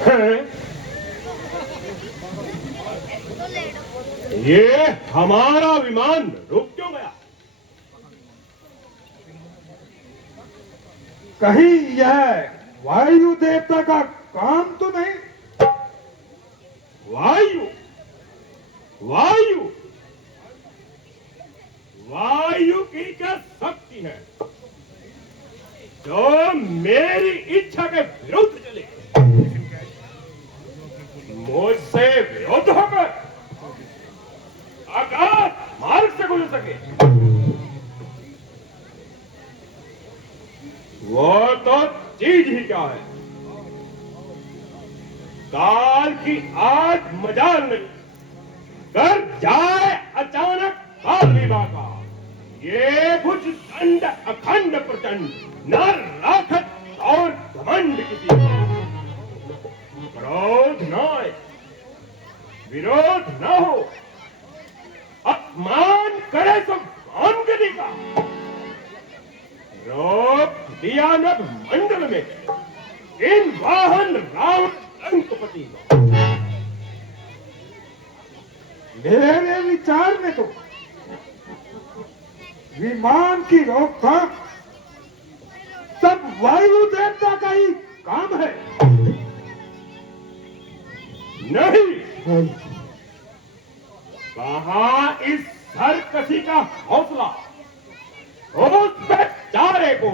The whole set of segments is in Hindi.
हैं? ये हमारा विमान रुक क्यों गया? कहीं यह वायु देवता का काम तो नहीं? वायु वायु वायु की क्या शक्ति है जो मेरी इच्छा के विरुद्ध चले, मुझसे विरुद्ध होकर आकाश मार्ग से गुजर सके? वो तो चीज ही क्या है? काल की आज मजाल नहीं, कर जाए अचानक काल विभागा। ये भुज दंड अखंड प्रचंड, न राखत और घमंड किसी का। क्रोध न आए, विरोध न हो, अपमान करे तो मान गति का। रोक दिया नभ मंडल में इन वाहन रावण लंकपति को। मेरे विचार में तो विमान की रोकथाम सब वायु देवता का ही काम है। नहीं, कहां इस सरकसी का हौसला उस बेचारे को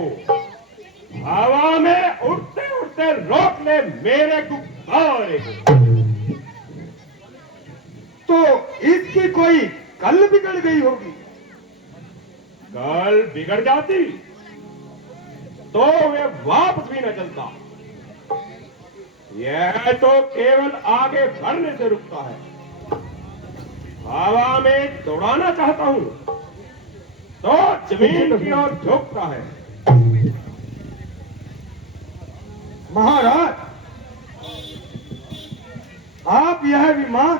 हवा में उड़ते उड़ते रोक ले मेरे गुब्बारे को। तो इसकी कोई कल बिगड़ गई होगी। कल बिगड़ जाती तो वे वापस भी न चलता। यह तो केवल आगे बढ़ने से रुकता है। हवा में दौड़ाना चाहता हूं तो जमीन की ओर झुकता है। महाराज, आप यह विमान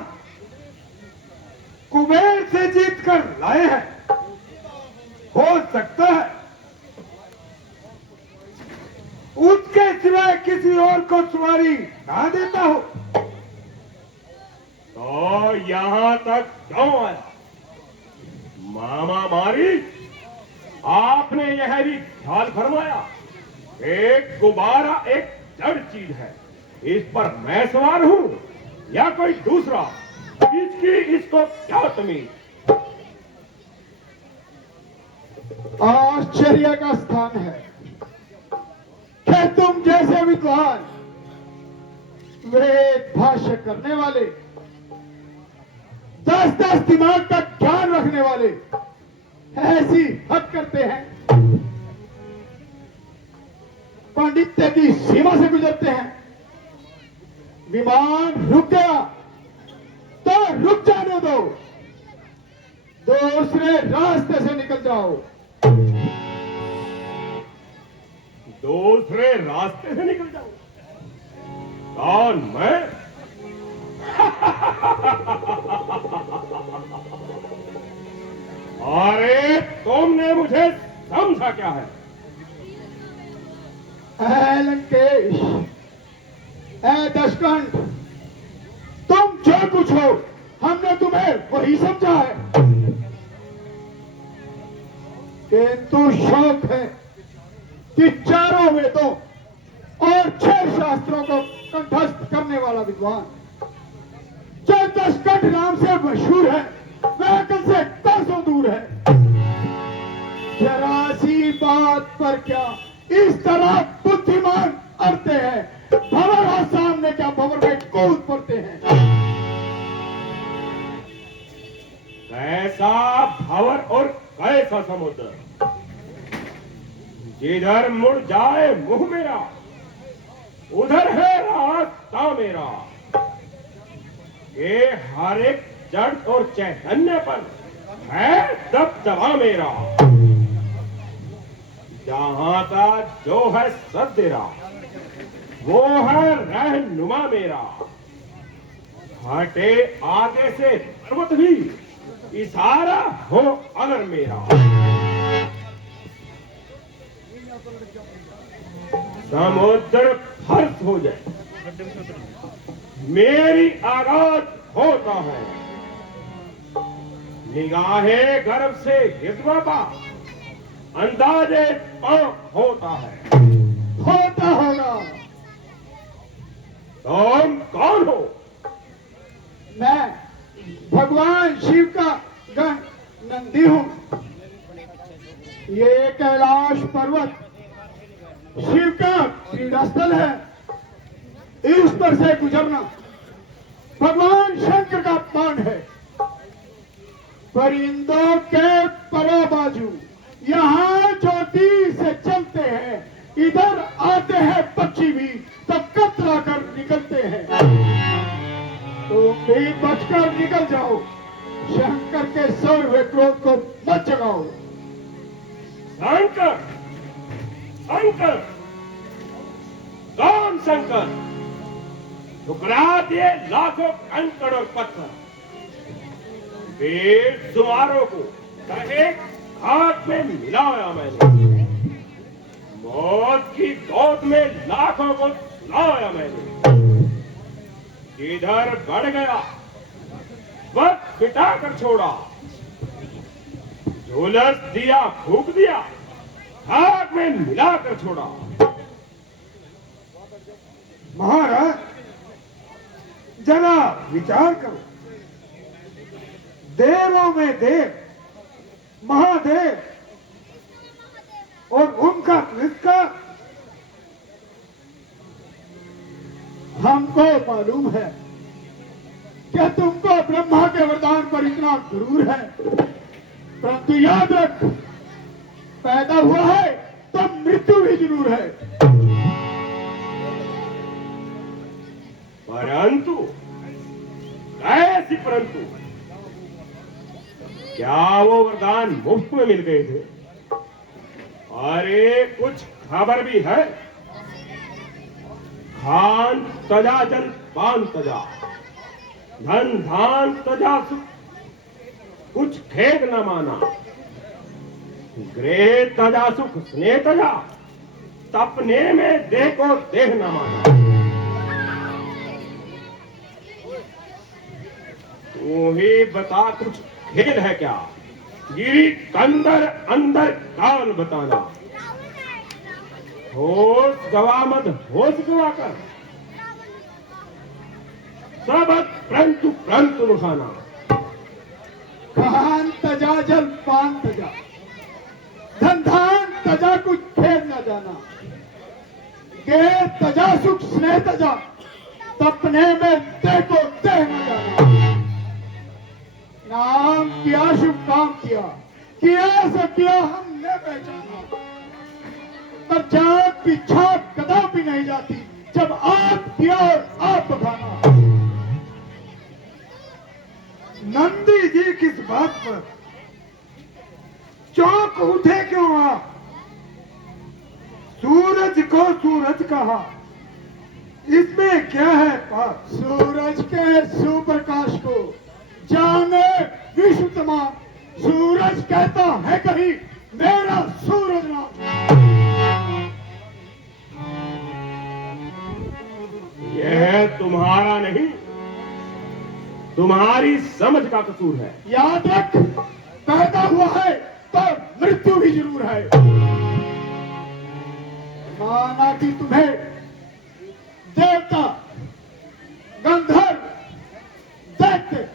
कुबेर से जीत कर लाए हैं। हो सकता है उसके सिवाय किसी और को सवारी ना देता हो। तो यहां तक क्यों आया? मामा मारी, आपने यह भी ख्याल फरमाया एक गुब्बारा एक जड़ चीज है, इस पर मैं सवार हूं या कोई दूसरा? इसको क्या तमीज? आश्चर्य का स्थान है कि तुम जैसे विद्वान, वेद भाष्य करने वाले, 10-10 दिमाग का ज्ञान रखने वाले ऐसी हद करते हैं, पांडित्य की सीमा से गुजरते हैं। विमान रुक गया तो रुक जाने दो, दूसरे रास्ते से निकल जाओ। दूसरे रास्ते से निकल जाओ? कौन, मैं? अरे तुमने मुझे समझा क्या है? लंकेश, दशकंठ, तुम जो कुछ हो हमने तुम्हें वही समझा है, किंतु शौक है कि चारों वेदों और 6 शास्त्रों को कंठस्थ करने वाला विद्वान जो दशकंठ नाम से मशहूर है, वह अकल से 10 दूर है। जरा सी बात पर क्या इस तरह बुद्धिमान अड़ते हैं? भंवर हो सामने, क्या भंवर में कूद पड़ते हैं? कैसा भंवर और कैसा समुद्र, जिधर मुड़ जाए मुंह मेरा उधर है रास्ता मेरा। ये हर एक जड़ और चैतन्य पर है दबदबा मेरा। जहां का जो है सदेरा वो है रहनुमा मेरा। हटे आगे से पर्वत भी इशारा हो अगर मेरा। समुद्र फर्श हो जाए मेरी आगाज होता है। निगाहे गर्व से गिरवा अंदाजे होता है। होता होगा। तुम कौन हो? मैं भगवान शिव का गण नंदी हूँ। ये कैलाश पर्वत शिव का क्रीड़ास्थल है। इस पर से गुजरना भगवान शंकर का पान है। परिंदों के परो बाजू यहाँ ज्योति से चलते हैं, इधर आते हैं पक्षी भी तो कतरा कर निकलते हैं। तुम भी बचकर निकल जाओ, शंकर के सोए हुए क्रोध को मत जगाओ। शंकर, शंकर, कौन शंकर? ठुकरा दिए लाखों कंकड़ और पत्थर, बेशुमारों को कहे घाट में मिलाया मैंने, मौत की गोद में लाखों को सुलाया मैंने। जिधर बढ़ गया वक्त बिता कर छोड़ा, झुलस दिया फूक दिया, घाट में मिलाकर छोड़ा। महाराज जरा विचार करो। देवों में देव महादेव और उनका कृष्ण हमको मालूम है कि तुमको ब्रह्मा के वरदान पर इतना गुरूर है, परंतु याद रख, पैदा हुआ है तो मृत्यु भी जरूर है। परंतु कैसी परंतु? क्या वो वरदान मुफ्त में मिल गए थे? अरे कुछ खबर भी है। खान तजा जन पान तजा, धन धान तजा सुख, कुछ खेद न माना। गृह तजा सुख स्नेह तजा, तपने में देह को देह न माना। तू ही बता, कुछ खेद है क्या? गिरी कंदर अंदर काल बताना। होश गवा मत होश गवा कर, सब परंतु परंतु रुखाना। खान तजा जल पान तजा, धन धान तजा कुछ खेद न जाना। गे तजा सुख स्नेह तजा, तपने में देह को देह न जाना। नाम किया शुभ काम किया से किया हमने पहचाना। पर जात की छाप कदापि नहीं जाती, जब आप किया और आप बखाना। नंदी जी किस बात पर चौंक उठे क्यों आप? सूरज को सूरज कहा, इसमें क्या है पाप? सूरज के सुप्रकाश को जाने विश्व तमाम, सूरज कहता है कहीं मेरा सूरज नाम। यह तुम्हारा नहीं, तुम्हारी समझ का कसूर है। याद रख, पैदा हुआ है तो मृत्यु भी जरूर है। माना कि तुम्हें देवता गंधर्व दैत्य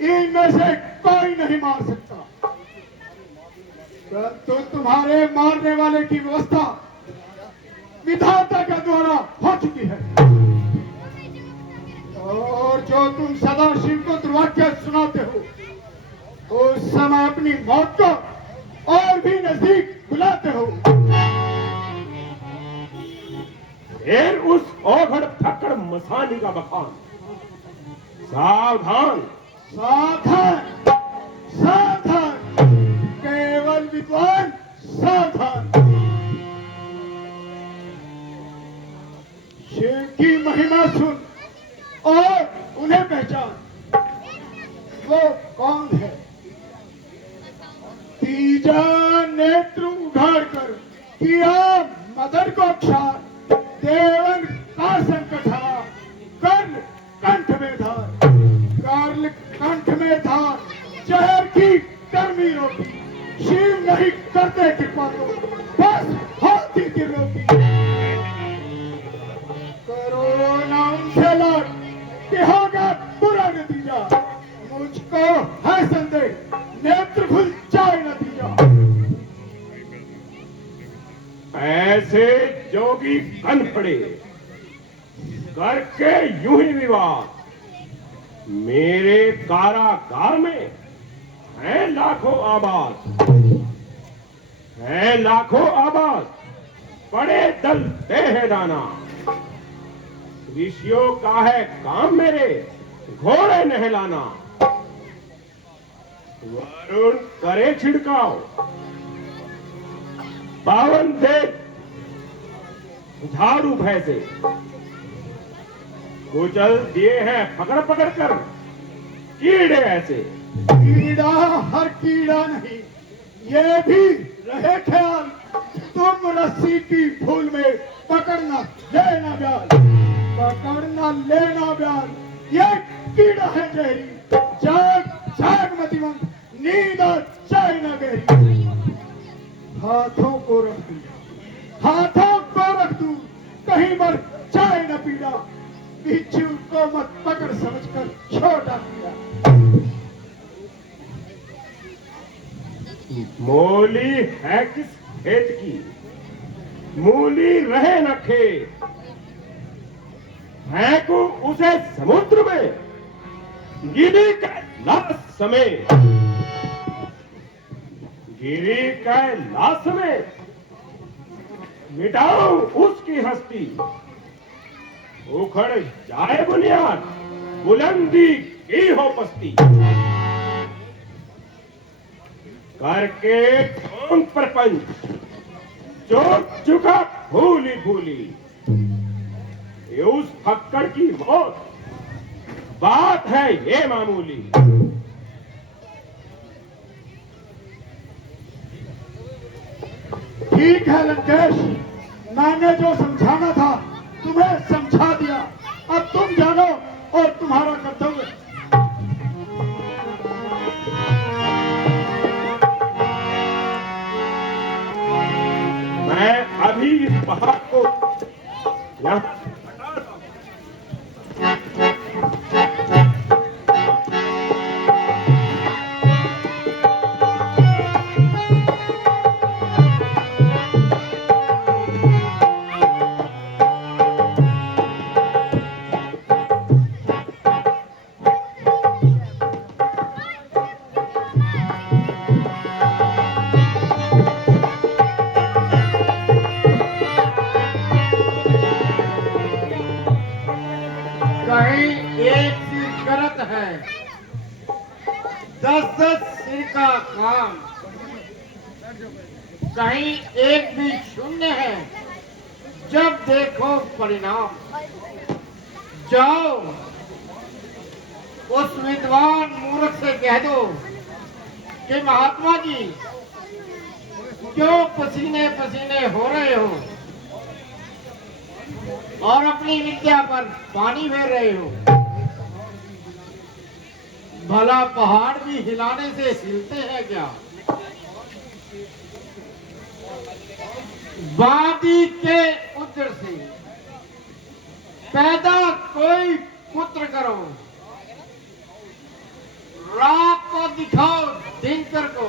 इनमें से कोई नहीं मार सकता, परंतु तुम्हारे मारने वाले की व्यवस्था विधाता के द्वारा हो चुकी है। और जो तुम सदा शिव को दुर्वाक्य सुनाते हो, उस समय अपनी मौत को और भी नजदीक बुलाते हो। फिर उस ओघड़ फक्कड़ मसानी का बखान। सावधान, सावधान, सावधान, केवल विद्वान सावधान। शिव की महिमा सुन और उन्हें पहचान। वो कौन है? तीजा नेत्र उघाड़ कर किया मदन को क्षार, देवन का संकट हरा, कर को है संदेह, नेत्र खुल जाए नतीजा। ऐसे जोगी कन पड़े करके यूं ही विवाद, मेरे कारागार में हैं लाखों आबाद, हैं लाखों आबाद, बड़े दल है दाना। ऋषियों का है काम मेरे घोड़े नहलाना, वरुण करे छिड़काव, पावन दे झाड़ू भैंसे, कुचल दिए हैं पकड़ पकड़ कर कीड़े ऐसे। कीड़ा हर कीड़ा नहीं, ये भी रहे ख्याल, तुम रस्सी की फूल में पकड़ना लेना ब्याल, पकड़ना लेना ब्याल। ये कीड़ा है जहरी, जाग जाग मतिमंद, नींद आ जाए न गहरी। हाथों को रख दूं, हाथों को रख दूं, कहीं मर जाए न पीड़ा। बिच्छू को मत पकड़ समझकर छोटा किया। मोली है किस खेत की, मूली रहे न खेत, फेंकू उसे समुद्र में, गिरी कैलाश समेत, गिरी कैलाश में, मिटाऊं उसकी हस्ती, उखड़ जाए बुनियाद, बुलंदी की हो पस्ती। करके कौन प्रपंच जो चुका भूली भूली, ये उस फक्कड़ की मौत बात है ये मामूली। ठीक है लंकेश, मैंने जो समझाना था तुम्हें समझा दिया। अब तुम जानो और तुम्हारा कर्तव्य। मैं अभी इस पहाड़ को यहाँ हटा दूं। कहीं एक सिर करत है, 10-10 सिर का काम, कहीं एक भी शून्य है, जब देखो परिणाम। जाओ उस विद्वान मूर्ख से कह दो कि महात्मा जी क्यों पसीने पसीने हो रहे हो और अपनी विद्या पर पानी फेर रहे हो। भला पहाड़ भी हिलाने से हिलते हैं क्या? वादी के उद्र से पैदा कोई पुत्र करो, रात को दिखाओ दिनकर को,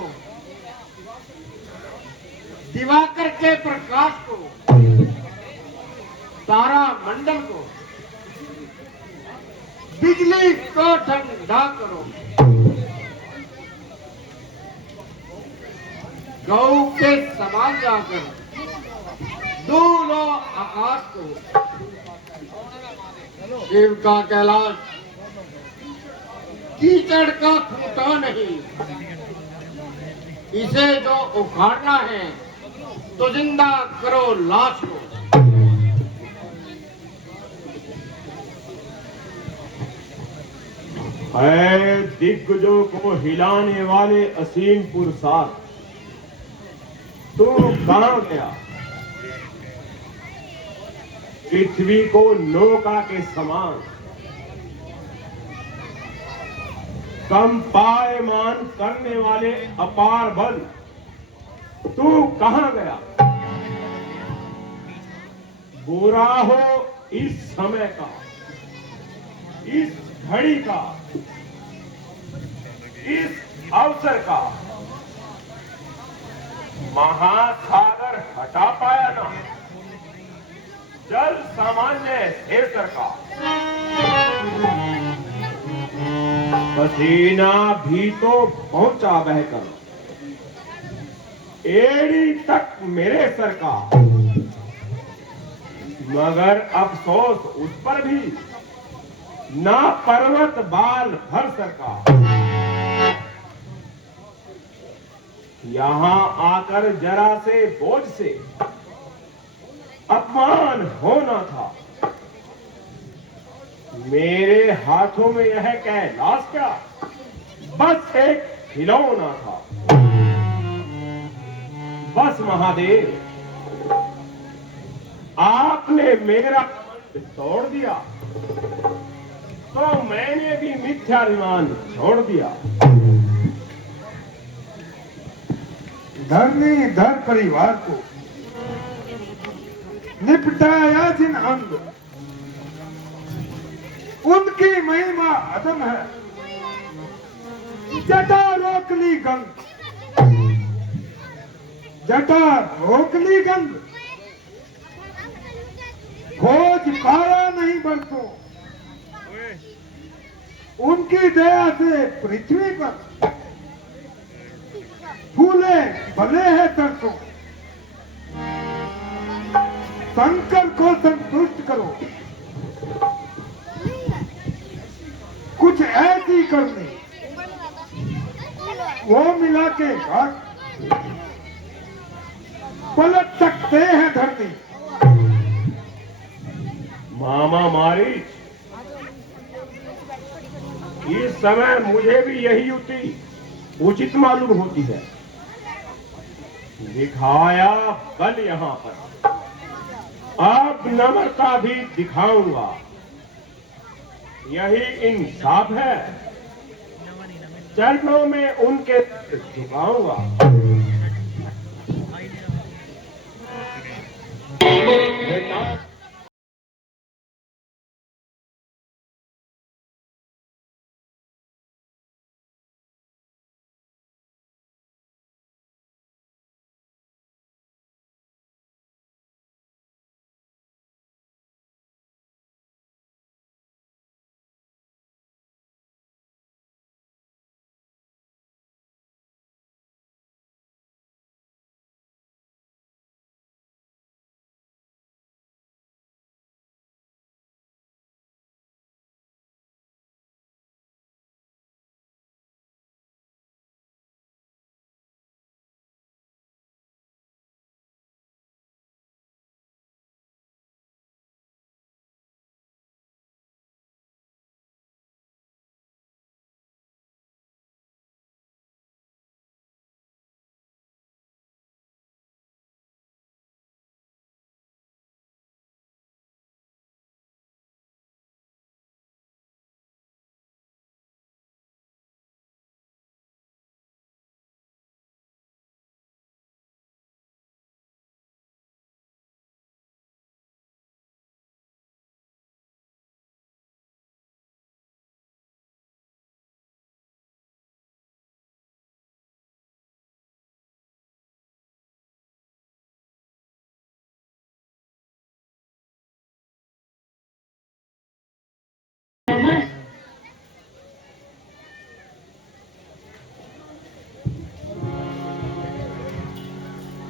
दिवाकर के प्रकाश को, तारा मंडल को, बिजली को ठंडा करो, गौ के समान जाकर दूलो आकाश को। शिव का कैलाश कीचड़ का खूंटा नहीं, इसे जो उखाड़ना है तो जिंदा करो लाश को। है दिग्गजों को हिलाने वाले असीम पुरुषार्थ, तू कहां गया? पृथ्वी को नौका के समान कंपायमान करने वाले अपार बल, तू कहां गया? बुरा हो इस समय का, इस घड़ी का, इस अवसर का महासागर हटा पाया ना, जल सामान्य है सरकार। पसीना भी तो पहुंचा बहकर एड़ी तक मेरे सरकार, मगर अफसोस उस पर भी ना पर्वत बाल भर सरकार। यहां आकर जरा से बोझ से अपमान होना था। मेरे हाथों में यह कैलाश क्या, बस एक खिलौना था। बस महादेव, आपने मेरा मन तोड़ दिया तो मैंने भी मिथ्याभिमान छोड़ दिया। धर परिवार को निपटाया जिन अंग, उनकी महिमा अदम है। जटा रोक ली गंग, जटा रोक ली गंग, खोज पाया नहीं बरसों। उनकी दया से पृथ्वी पर फूले भले हैं तरसों। शंकर को संतुष्ट करो, कुछ ऐसी करनी वो मिला के घाट पलट सकते हैं धरती। मामा मारी, इस समय मुझे भी यही युक्ति उचित मालूम होती है। दिखाया बल यहां पर, अब नम्रता भी दिखाऊंगा। यही इंसाफ है, चरणों में उनके झुकाऊंगा।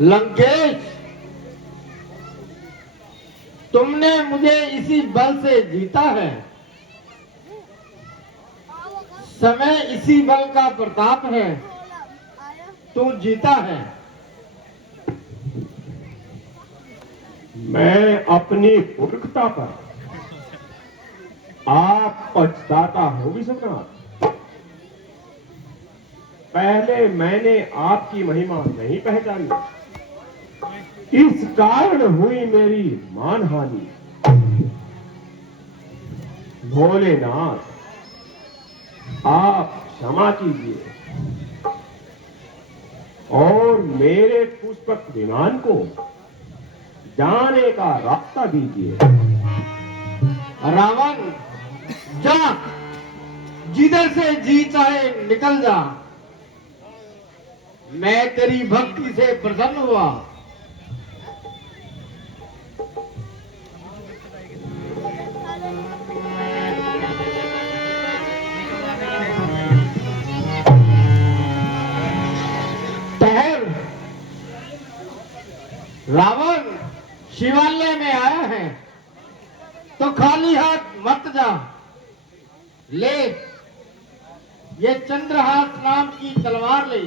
लंकेश, तुमने मुझे इसी बल से जीता है। समय इसी बल का प्रताप है, तू जीता है। मैं अपनी मूर्खता पर आप पछताता हो विश्वनाथ। पहले मैंने आपकी महिमा नहीं पहचानी, इस कारण हुई मेरी मानहानि। भोलेनाथ, आप क्षमा कीजिए और मेरे पुष्पक विमान को जाने का रास्ता दीजिए। रावण, जा जिधर से जी चाहे निकल जा, मैं तेरी भक्ति से प्रसन्न हुआ। ठहर, रावण शिवालय में आया है तो खाली हाथ मत जा। ले, ये चंद्रहास नाम की तलवार ले।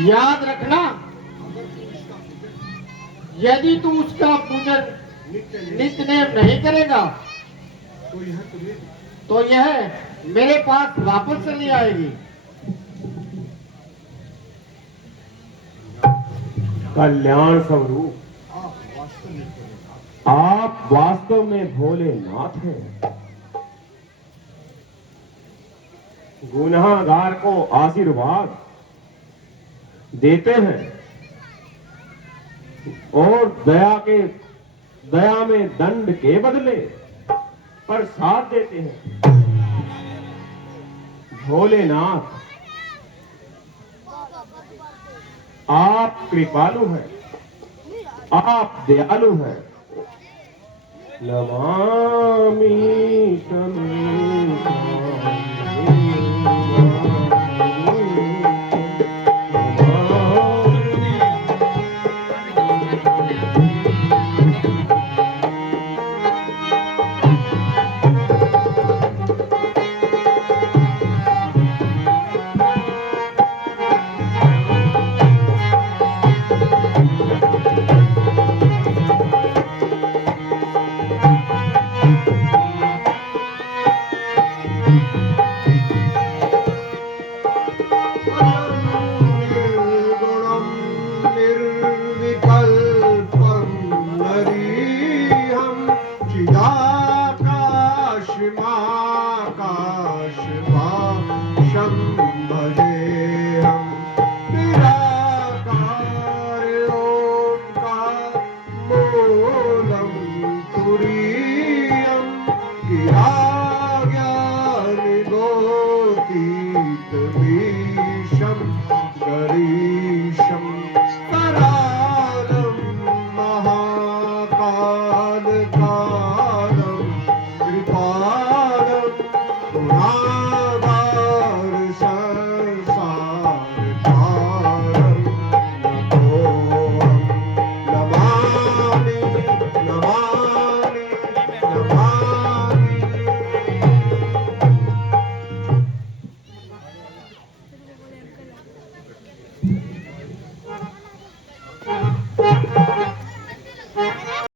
याद रखना, यदि तू उसका पूजन नित्य नेम नहीं करेगा तो यह मेरे पास वापस चली आएगी। कल्याण स्वरूप, आप वास्तव में भोलेनाथ हैं। गुनहगार को आशीर्वाद देते हैं और दया में दंड के बदले प्रसाद देते हैं। भोलेनाथ, आप कृपालु हैं, आप दयालु हैं। नमामि शंभो।